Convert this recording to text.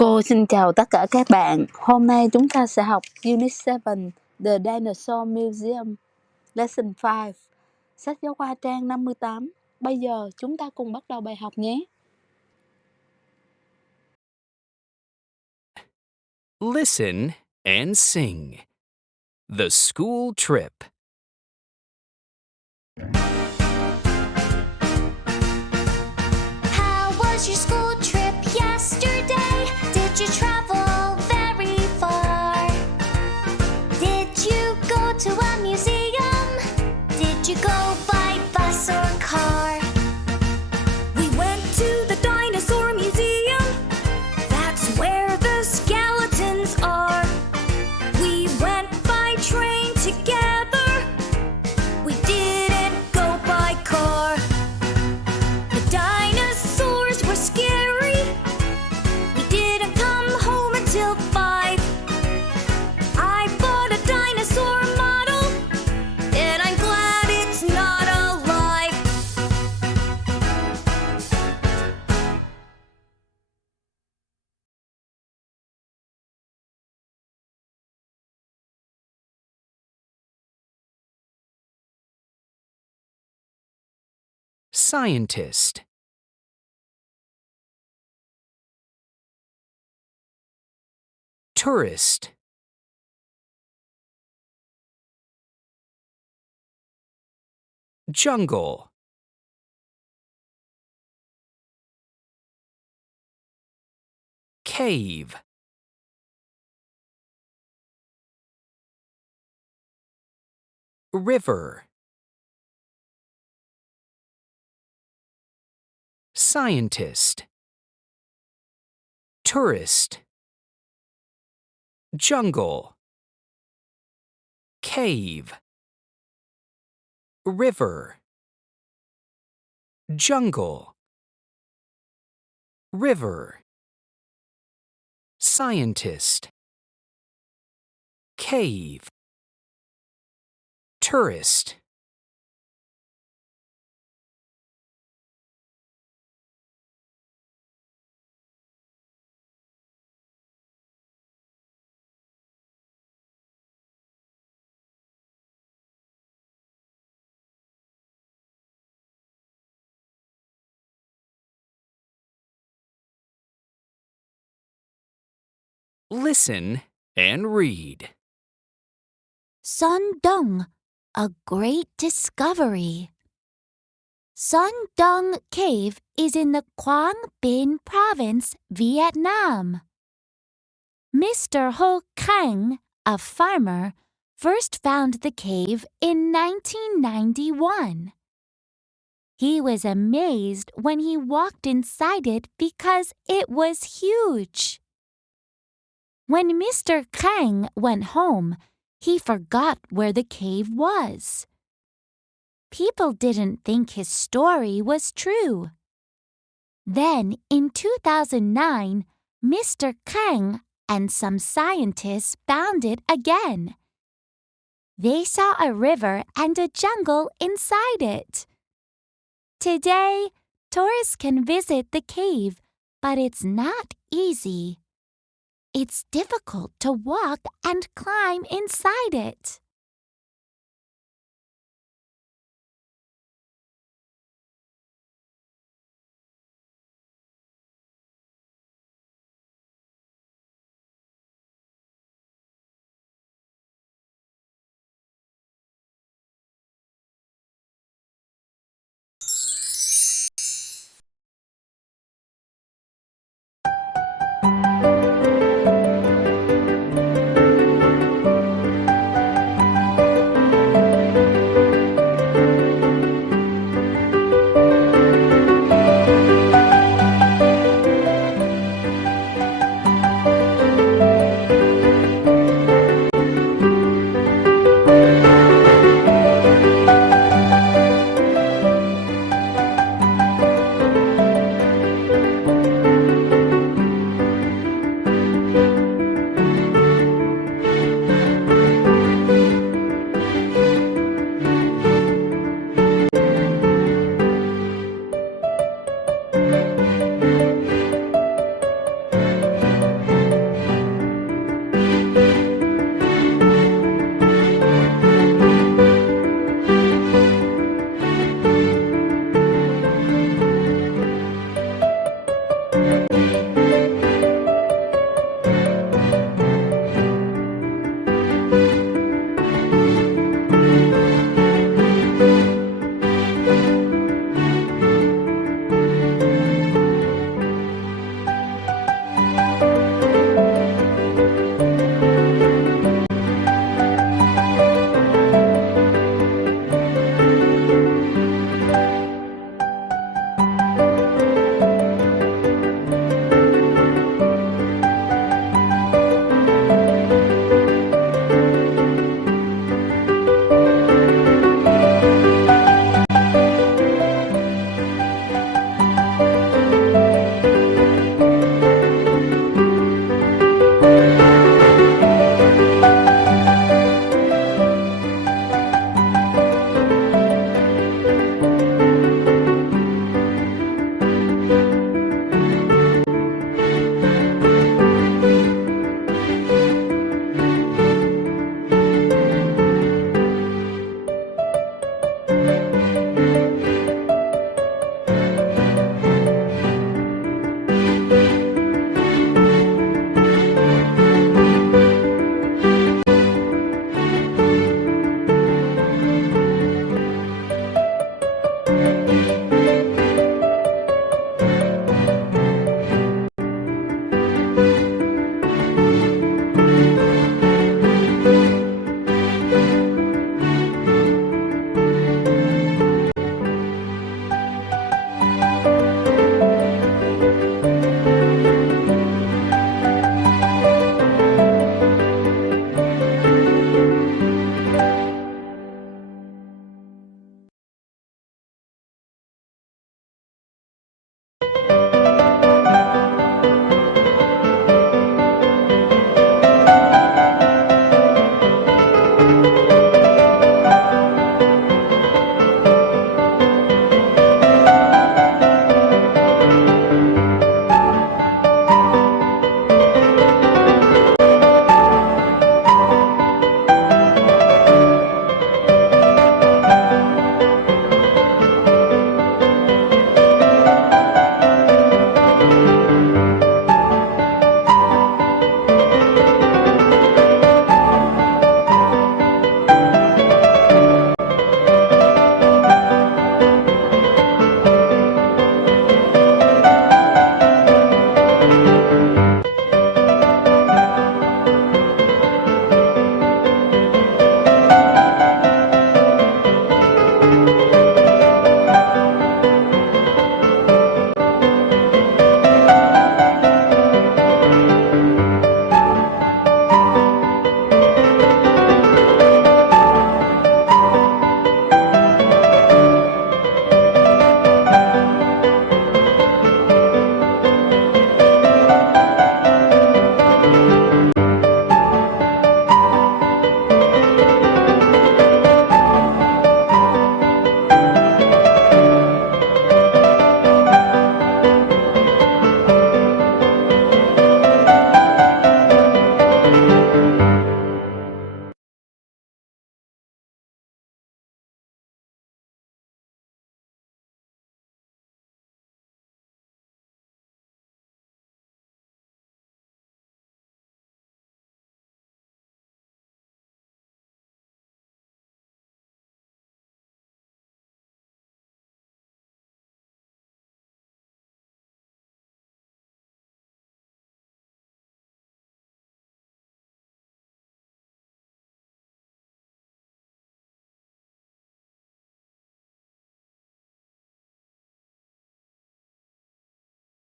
Cô xin chào tất cả các bạn. Hôm nay chúng ta sẽ học Unit 7, The Dinosaur Museum, Lesson 5, sách giáo khoa trang 58. Bây giờ chúng ta cùng bắt đầu bài học nhé. Listen and sing. The School Trip. How was your school trip yesterday? Did you travel very far? Did you go to a museum? Did you go by bus or car? We went to the dinosaur museum. That's where the skeletons are. We went by train together. We didn't go by car. The dinosaurs were scary. We didn't come home until 5. I bought a dinosaur model, and I'm glad it's not alive. Scientist. Tourist. Jungle. Cave. River. Scientist. Tourist. Jungle. Cave. River. Jungle. River. Scientist. Cave. Tourist. Listen and read. Son Dung, a great discovery. Son Dung Cave is in the Quang Binh Province, Vietnam. Mr. Ho Kang, a farmer, first found the cave in 1991. He was amazed when he walked inside it because it was huge. When Mr. Kang went home, he forgot where the cave was. People didn't think his story was true. Then, in 2009, Mr. Kang and some scientists found it again. They saw a river and a jungle inside it. Today, tourists can visit the cave, but it's not easy. It's difficult to walk and climb inside it.